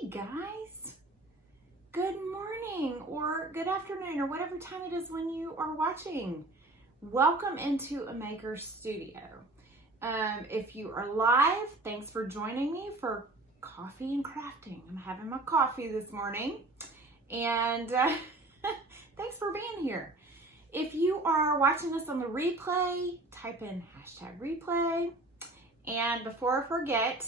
Hey guys, good morning or good afternoon or whatever time it is when you are watching. Welcome into a maker studio. If you are live, thanks for joining me for coffee and crafting. I'm having my coffee this morning and thanks for being here. If you are watching this on the replay, type in #replay. And before I forget,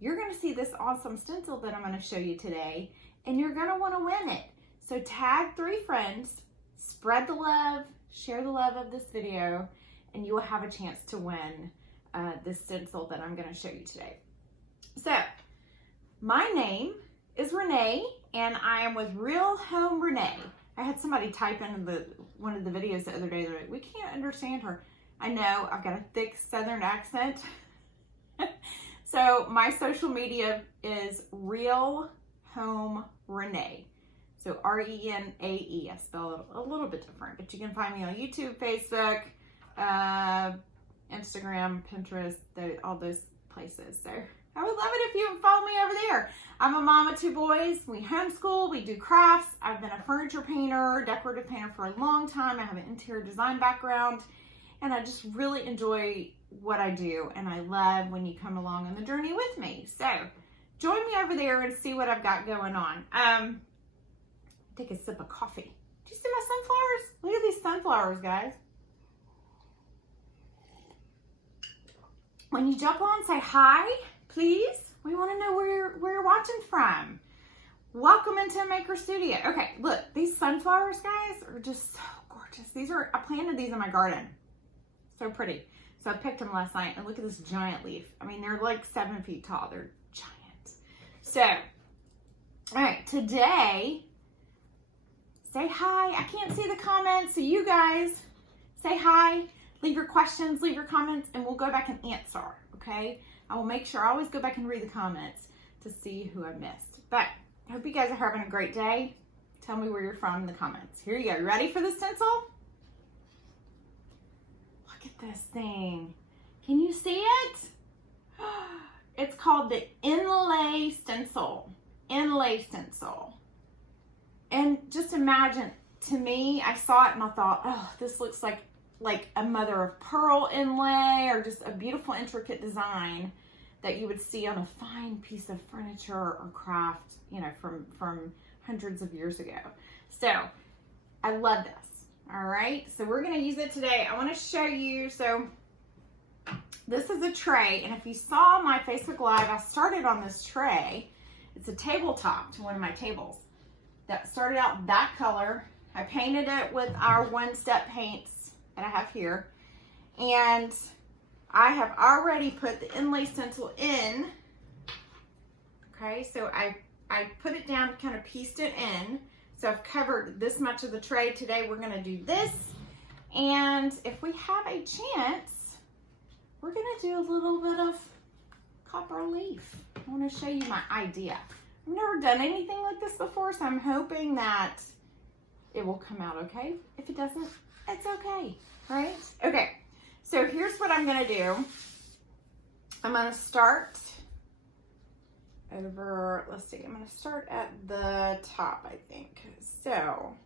you're going to see this awesome stencil that I'm going to show you today, and you're going to want to win it. So tag 3 friends, spread the love, share the love of this video, and you will have a chance to win this stencil that I'm going to show you today. So my name is Renee, and I am with Real Home Renae. I had somebody type into one of the videos the other day, they're like, we can't understand her. I know, I've got a thick Southern accent. So my social media is Real Home Renae. So R-E-N-A-E. I spell it a little bit different, but you can find me on YouTube, Facebook, Instagram, Pinterest, all those places. So I would love it if you would follow me over there. I'm a mom of 2 boys. We homeschool, we do crafts. I've been a furniture painter, decorative painter for a long time. I have an interior design background, and I just really enjoy what I do, and I love when you come along on the journey with me. So join me over there and see what I've got going on. Take a sip of coffee. Do you see my sunflowers? Look at these sunflowers, guys. When you jump on, say hi, please. We want to know where you're watching from. Welcome into a maker studio. Okay, look, these sunflowers, guys, are just so gorgeous. I planted these in my garden. So pretty. So I picked them last night, and look at this giant leaf. I mean, they're like 7 feet tall. They're giant. So, all right, today, say hi. I can't see the comments, so you guys say hi. Leave your questions, leave your comments, and we'll go back and answer, okay? I will make sure I always go back and read the comments to see who I missed. But I hope you guys are having a great day. Tell me where you're from in the comments. Here you go. You ready for the stencil? Look at this thing. Can you see it? It's called the Inlay Stencil. Inlay Stencil. And just imagine, to me, I saw it and I thought, oh, this looks like a mother of pearl inlay, or just a beautiful intricate design that you would see on a fine piece of furniture or craft, you know, from hundreds of years ago. So I love this. All right, so we're going to use it today. I want to show you, so this is a tray, and if you saw my Facebook Live, I started on this tray. It's a tabletop to one of my tables that started out that color. I painted it with our one-step paints that I have here, and I have already put the inlay stencil in. Okay, so I put it down, kind of pieced it in. So I've covered this much of the tray. Today we're going to do this, and if we have a chance, we're going to do a little bit of copper leaf. I want to show you my idea. I've never done anything like this before, so I'm hoping that it will come out okay. If it doesn't, it's okay, right? Okay, so here's what I'm going to do. I'm going to start over, let's see, I'm going to start at the top, I think. So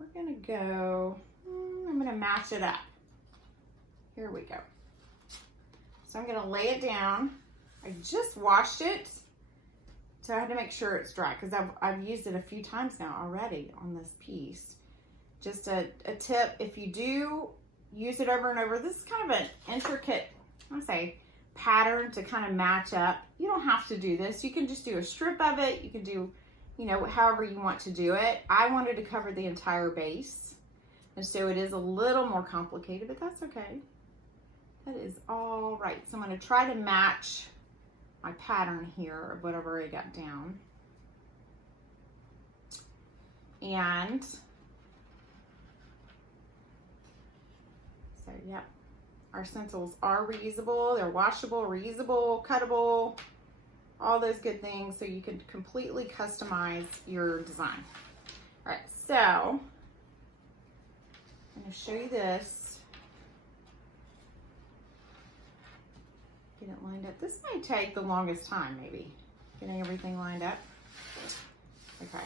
we're going to go, I'm going to match it up. Here we go. So I'm going to lay it down. I just washed it, so I had to make sure it's dry because I've used it a few times now already on this piece. Just a tip, if you do use it over and over, this is kind of an intricate, I say, pattern to kind of match up. You don't have to do this. You can just do a strip of it. You can do, you know, however you want to do it. I wanted to cover the entire base, and so it is a little more complicated, but that's okay. That is all right. So I'm going to try to match my pattern here of whatever I got down. And so, yeah. Our stencils are reusable, they're washable, reusable, cuttable, all those good things, so you can completely customize your design. All right, so I'm going to show you this. Get it lined up. This might take the longest time, maybe. Getting everything lined up. Okay.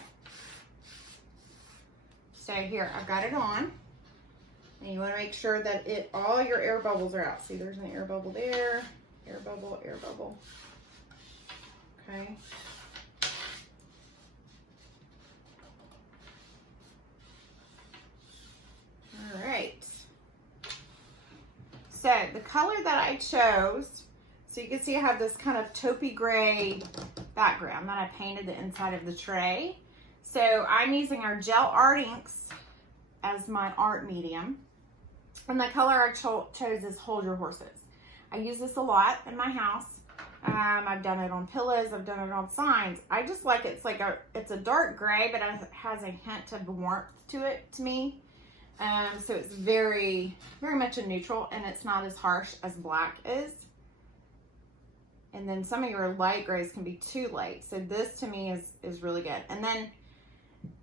So here, I've got it on. And you want to make sure that all your air bubbles are out. See, there's an air bubble there. Air bubble, air bubble. Okay. All right. So the color that I chose, so you can see I have this kind of taupey gray background that I painted the inside of the tray. So I'm using our gel art inks as my art medium. And the color I chose is Hold Your Horses. I use this a lot in my house. I've done it on pillows. I've done it on signs. I just like it. It's a dark gray, but it has a hint of warmth to it to me. So it's very, very much a neutral, and it's not as harsh as black is. And then some of your light grays can be too light. So this to me is really good. And then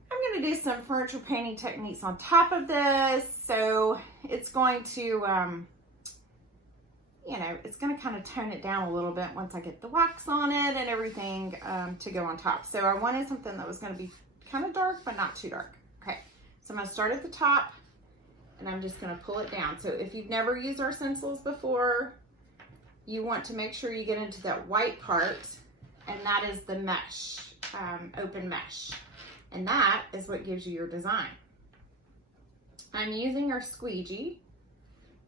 I'm going to do some furniture painting techniques on top of this. So it's going to, it's going to kind of tone it down a little bit once I get the wax on it and everything to go on top. So I wanted something that was going to be kind of dark, but not too dark. Okay, so I'm going to start at the top, and I'm just going to pull it down. So if you've never used our stencils before, you want to make sure you get into that white part, and that is the mesh, open mesh. And that is what gives you your design. I'm using our squeegee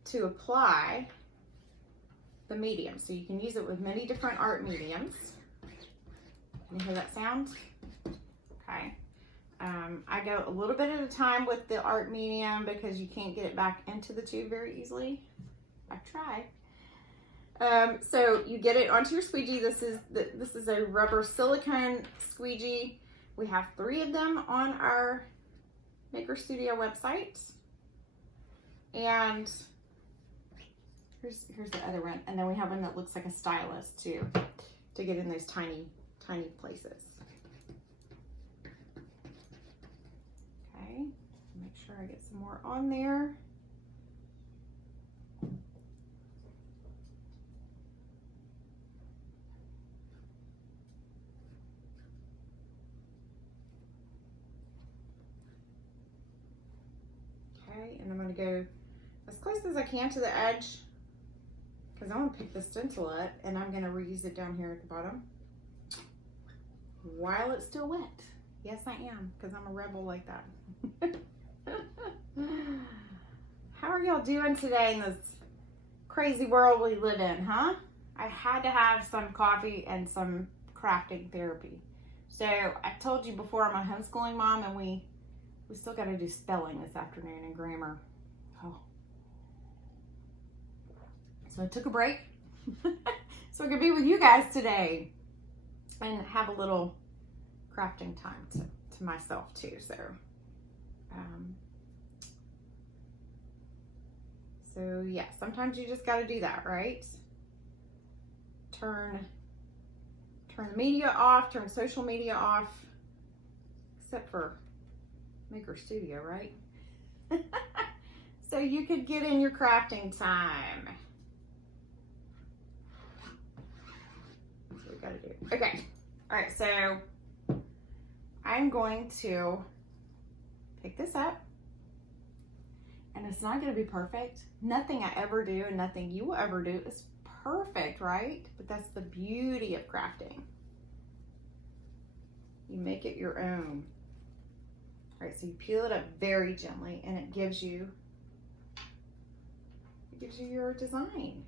to apply the medium. So you can use it with many different art mediums. Can you hear that sound? Okay. I go a little bit at a time with the art medium because you can't get it back into the tube very easily. I tried. So you get it onto your squeegee. This is a rubber silicone squeegee. We have 3 of them on our Maker Studio website. And here's the other one. And then we have one that looks like a stylus too, to get in those tiny, tiny places. Okay, make sure I get some more on there. And I'm going to go as close as I can to the edge because I want to pick the stencil up, and I'm going to reuse it down here at the bottom while it's still wet. Yes, I am, because I'm a rebel like that. How are y'all doing today in this crazy world we live in, huh? I had to have some coffee and some crafting therapy. So I told you before, I'm a homeschooling mom, and we still got to do spelling this afternoon and grammar. Oh. So I took a break so I could be with you guys today and have a little crafting time to myself too. So yeah, sometimes you just got to do that, right? Turn the media off, turn social media off, except for Maker Studio, right? So you could get in your crafting time. That's what we gotta do. Okay. All right, so I'm going to pick this up, and it's not gonna be perfect. Nothing I ever do and nothing you will ever do is perfect, right? But that's the beauty of crafting. You make it your own. All right, so you peel it up very gently, and it gives you your design.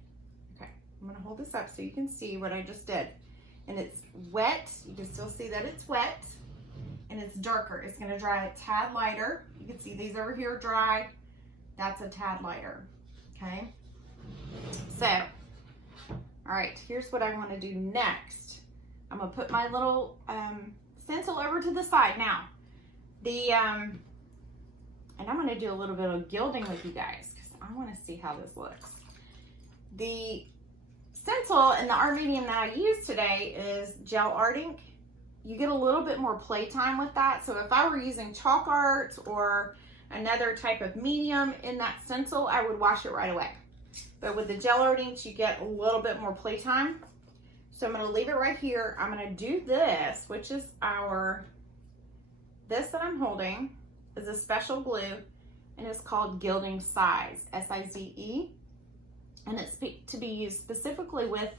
Okay, I'm gonna hold this up so you can see what I just did. And it's wet, you can still see that it's wet, and it's darker. It's gonna dry a tad lighter. You can see these over here dry. That's a tad lighter, okay? So, all right, here's what I wanna do next. I'm gonna put my little stencil over to the side now. And I'm going to do a little bit of gilding with you guys because I want to see how this looks. The stencil and the art medium that I use today is gel art ink. You get a little bit more playtime with that. So if I were using chalk art or another type of medium in that stencil, I would wash it right away. But with the gel art inks, you get a little bit more playtime. So I'm going to leave it right here. I'm going to do this, which is this that I'm holding is a special glue, and it's called Gilding Size, S-I-Z-E. And it's to be used specifically with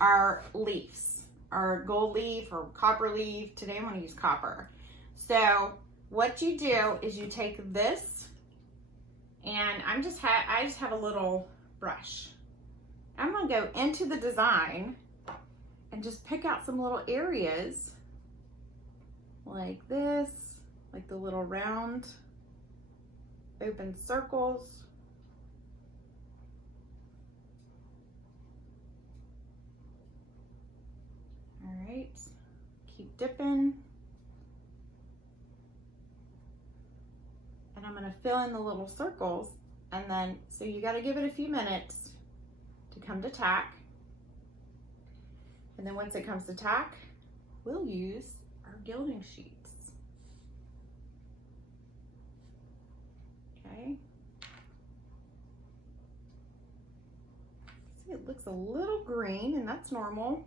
our leaves, our gold leaf or copper leaf. Today I'm going to use copper. So what you do is you take this, and I just have a little brush. I'm going to go into the design and just pick out some little areas like this, like the little round open circles. All right, keep dipping. And I'm going to fill in the little circles, and then, so you got to give it a few minutes to come to tack. And then once it comes to tack, we'll use our gilding sheets. Okay. See, it looks a little green, and that's normal.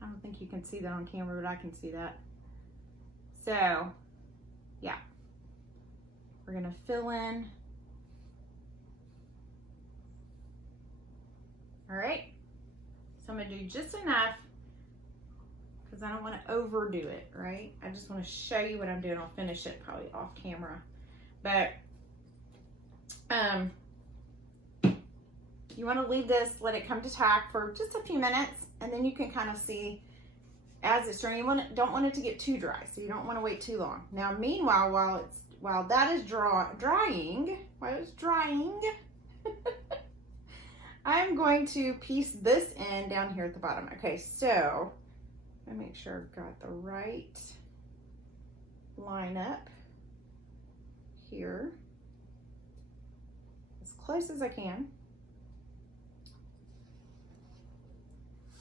I don't think you can see that on camera, but I can see that. So, yeah. We're gonna fill in. All right. So I'm gonna do just enough because I don't want to overdo it, right? I just want to show you what I'm doing. I'll finish it probably off camera. But you want to leave this, let it come to tack for just a few minutes, and then you can kind of see as it's drying. You don't want it to get too dry, so you don't want to wait too long. Now, meanwhile, while that is drying, I'm going to piece this in down here at the bottom. Okay, so let me make sure I've got the right line up here, as close as I can.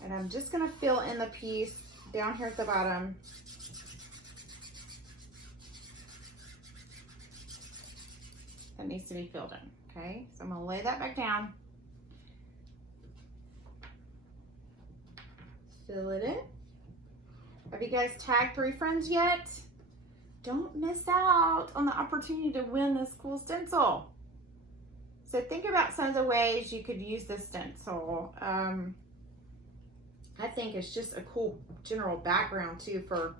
And I'm just gonna fill in the piece down here at the bottom. That needs to be filled in, okay? So I'm gonna lay that back down. Fill it in. Have you guys tagged 3 friends yet? Don't miss out on the opportunity to win this cool stencil. So think about some of the ways you could use this stencil. I think it's just a cool general background too for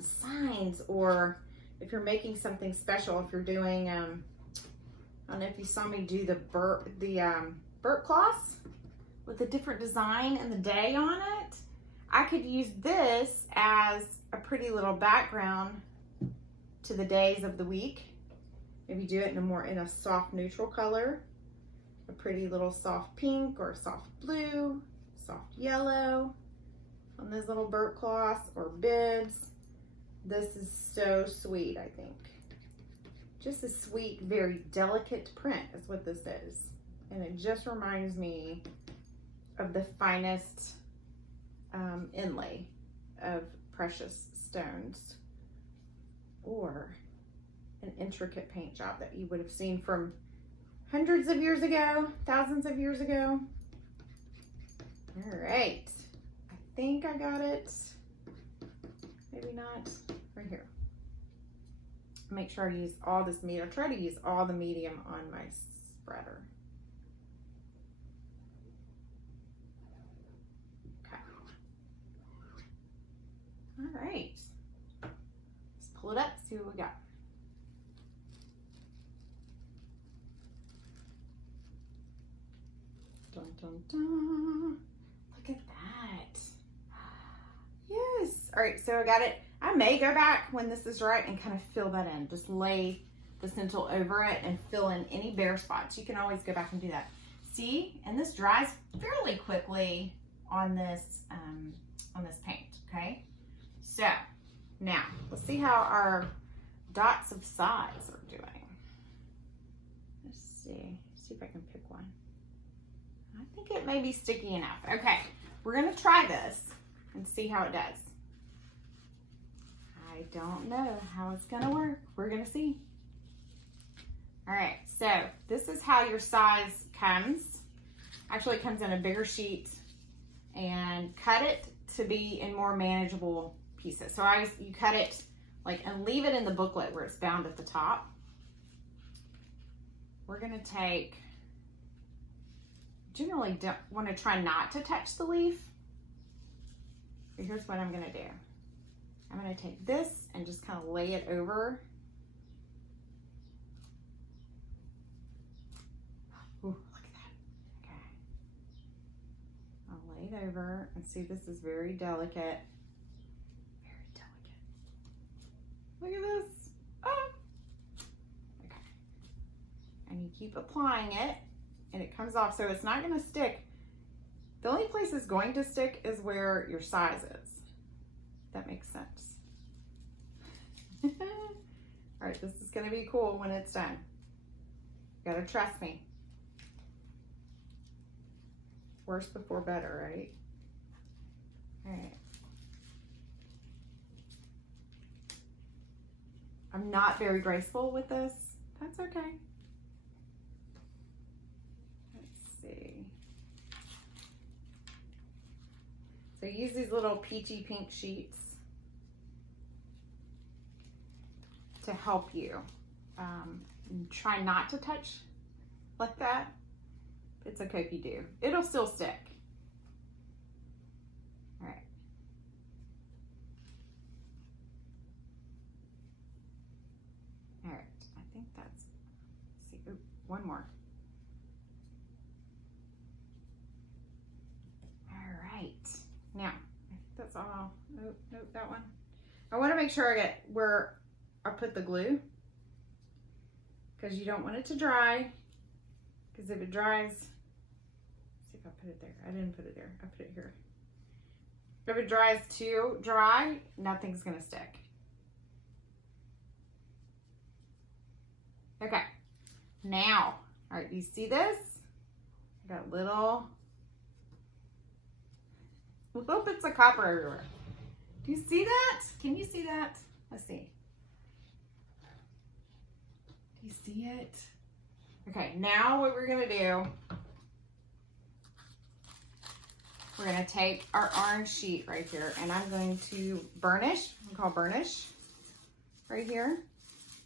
signs, or if you're making something special, if you're doing, I don't know if you saw me do the burp cloths with a different design and the day on it. I could use this as a pretty little background to the days of the week. Maybe do it in a soft neutral color, a pretty little soft pink or soft blue, soft yellow on those little burp cloths or bibs. This is so sweet, I think. Just a sweet, very delicate print is what this is. And it just reminds me of the finest inlay of precious stones, or an intricate paint job that you would have seen from hundreds of years ago, thousands of years ago. All right, I think I got it. Maybe not. Right here. Make sure I use all this medium. I try to use all the medium on my spreader. Okay. All right. Let's pull it up, see what we got. Dun, dun, dun. Look at that. Yes. All right, so I got it. I may go back when this is dry and kind of fill that in. Just lay the stencil over it and fill in any bare spots. You can always go back and do that. See, and this dries fairly quickly on this paint, okay? So now let's see how our dots of size are doing. Let's see if I can pick one. I think it may be sticky enough. Okay, we're gonna try this and see how it does. I don't know how it's gonna work. We're gonna see. All right, so this is how your size comes. Actually, it comes in a bigger sheet and cut it to be in more manageable pieces. So you cut it like, and leave it in the booklet where it's bound at the top. We're gonna take, generally don't want to try not to touch the leaf. But here's what I'm gonna do. I'm gonna take this and just kind of lay it over. Ooh, look at that. Okay. I'll lay it over and see, this is very delicate. Very delicate. Look at this. Oh. Okay. And you keep applying it and it comes off, so it's not gonna stick. The only place it's going to stick is where your size is. That makes sense. All right, this is gonna be cool when it's done. You gotta trust me. Worse before better, right? All right. I'm not very graceful with this. That's okay. Let's see. So use these little peachy pink sheets to help you. Try not to touch like that. It's okay if you do. It'll still stick. All right. All right, I think that's, let's see, ooh, one more. All right, now, I think that's all. Oh, no, that one. I want to make sure I get where I put the glue, because you don't want it to dry, because if it dries, let's see if I put it there. I didn't put it there. I put it here. If it dries too dry, nothing's going to stick. Okay, now, all right, you see this? I got little bits of copper everywhere. Do you see that? Can you see that? Let's see. Do you see it? Okay, now what we're gonna do, we're gonna take our orange sheet right here, and I'm going to burnish, we call burnish, right here,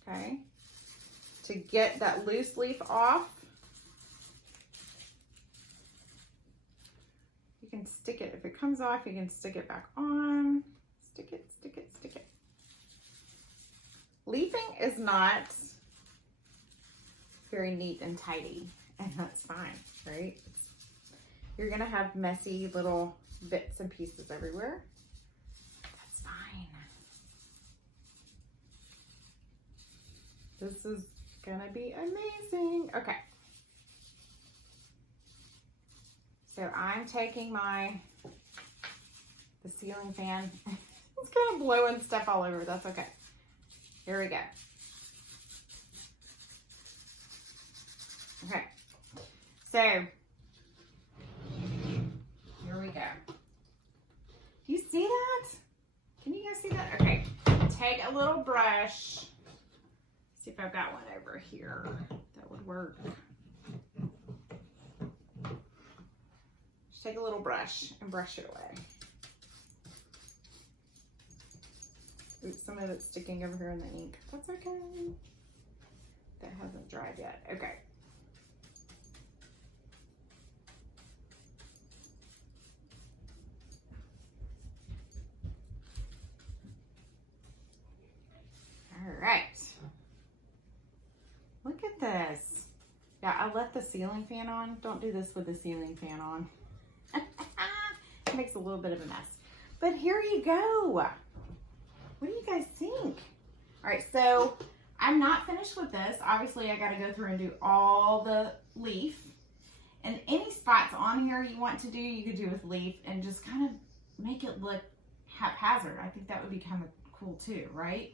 okay, to get that loose leaf off. You can stick it, if it comes off, you can stick it back on. Stick it, stick it, stick it. Leafing is not very neat and tidy, and that's fine, right? You're gonna have messy little bits and pieces everywhere. That's fine. This is gonna be amazing. Okay. So I'm taking the ceiling fan. It's kind of blowing stuff all over. That's okay. Here we go. Okay. So here we go. Do you see that? Can you guys see that? Okay. Take a little brush. See if I've got one over here that would work. Just take a little brush and brush it away. Oops, some of it's sticking over here in the ink. That's okay. That hasn't dried yet. Okay. All right. Look at this. Yeah, I left the ceiling fan on. Don't do this with the ceiling fan on. It makes a little bit of a mess. But here you go. What do you guys think? All right, so I'm not finished with this. Obviously, I got to go through and do all the leaf. And any spots on here you want to do, you could do with leaf and just kind of make it look haphazard. I think that would be kind of cool too, right?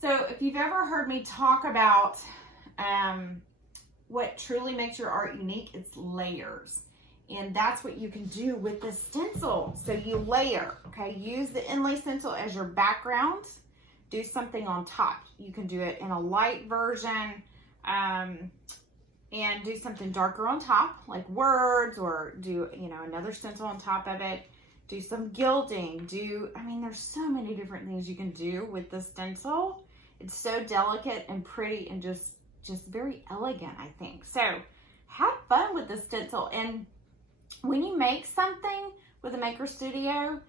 So if you've ever heard me talk about what truly makes your art unique, it's layers. And that's what you can do with the stencil. So you layer, okay? Use the Inlay stencil as your background. Do something on top. You can do it in a light version. and do something darker on top, like words, or do, you know, another stencil on top of it. Do some gilding, I mean, there's so many different things you can do with the stencil. It's so delicate and pretty and just very elegant, I think. So have fun with the stencil. And when you make something with a Maker Studio,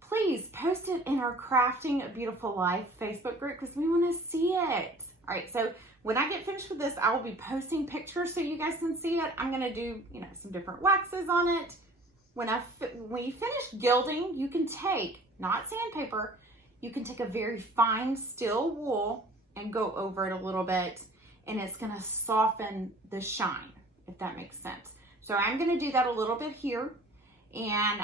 please post it in our Crafting a Beautiful Life Facebook group because we want to see it. All right, so when I get finished with this, I will be posting pictures so you guys can see it. I'm going to do, you know, some different waxes on it. When you finish gilding, you can take, not sandpaper, you can take a very fine steel wool and go over it a little bit, and it's going to soften the shine, if that makes sense. So I'm going to do that a little bit here, and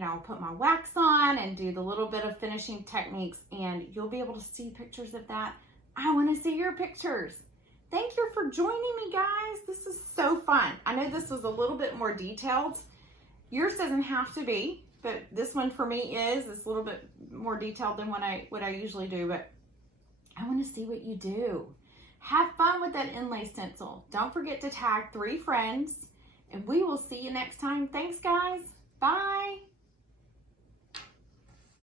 I'll put my wax on and do the little bit of finishing techniques, and you'll be able to see pictures of that. I want to see your pictures. Thank you for joining me, guys. This is so fun. I know this was a little bit more detailed. Yours doesn't have to be, but this one for me is. It's a little bit more detailed than what I usually do, but I want to see what you do. Have fun with that inlay stencil. Don't forget to tag 3 friends, and we will see you next time. Thanks, guys. Bye.